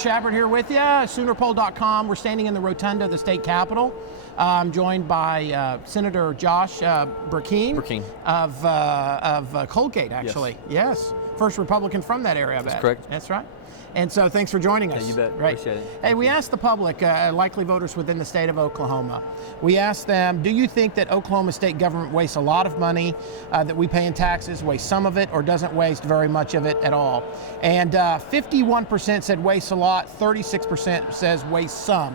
Shabert here with you, Soonerpoll.com. We're standing in the rotunda of the state capitol. I'm joined by Senator Josh Brecheen of Colgate, actually. Yes. First Republican from that area, I bet. That's correct. That's right. And so thanks for joining us. Yeah, you bet. Right. Appreciate it. Hey, we asked the public, likely voters within the state of Oklahoma, we asked them, do you think that Oklahoma state government wastes a lot of money that we pay in taxes, wastes some of it, or doesn't waste very much of it at all? And 51% said wastes a lot, 36% says wastes some,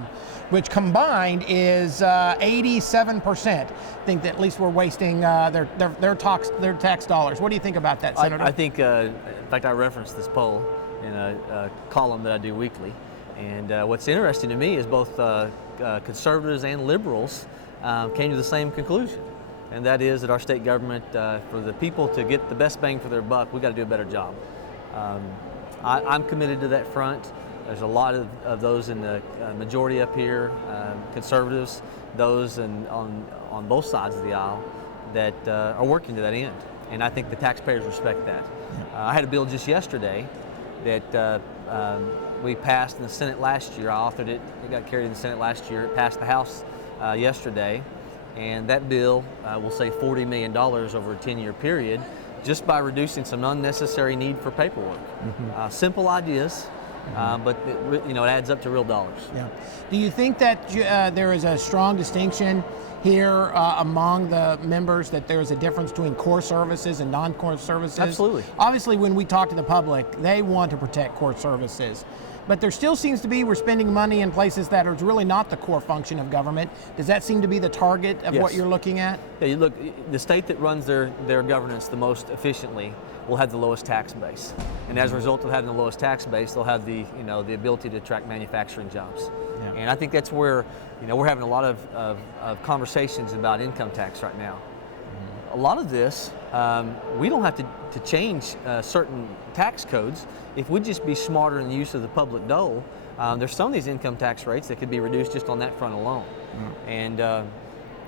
which combined is 87% think that at least we're wasting their tax dollars. What do you think about that, Senator? I think, in fact, I referenced this poll in a column that I do weekly. And what's interesting to me is both conservatives and liberals came to the same conclusion. And that is that our state government, for the people to get the best bang for their buck, we got to do a better job. I'm committed to that front. There's a lot of those in the majority up here, conservatives, those on both sides of the aisle that are working to that end. And I think the taxpayers respect that. I had a bill just yesterday that we passed in the Senate last year. I authored it. It got carried in the Senate last year. It passed the House yesterday. And that bill will save $40 million over a 10-year period just by reducing some unnecessary need for paperwork. Simple ideas, but it adds up to real dollars. Yeah. Do you think that there is a strong distinction here among the members, that there is a difference between core services and non-core services? Absolutely. Obviously, when we talk to the public, they want to protect core services. But there still seems to be, we're spending money in places that are really not the core function of government. Does that seem to be the target of what you're looking at? Yeah, you look, the state that runs their governance the most efficiently will have the lowest tax base. And as a result of having the lowest tax base, they'll have the ability to attract manufacturing jobs. Yeah. And I think that's where, we're having a lot of conversations about income tax right now. A lot of this, we don't have to change certain tax codes. If we just be smarter in the use of the public dole, there's some of these income tax rates that could be reduced just on that front alone. And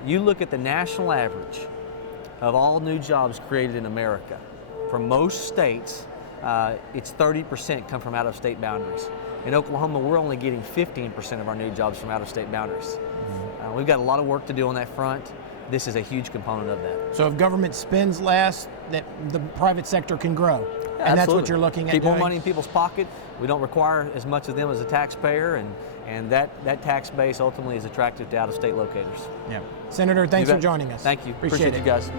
you look at the national average of all new jobs created in America. For most states, it's 30% come from out-of-state boundaries. In Oklahoma, we're only getting 15% of our new jobs from out-of-state boundaries. We've got a lot of work to do on that front. This is a huge component of that. So if government spends less, that the private sector can grow. Yeah, and that's what you're looking at Keep doing? more money in people's pocket. We don't require as much of them as a taxpayer, and that tax base ultimately is attractive to out-of-state locators. Yeah. Senator, thanks for joining us. Thank you. Appreciate it. You guys.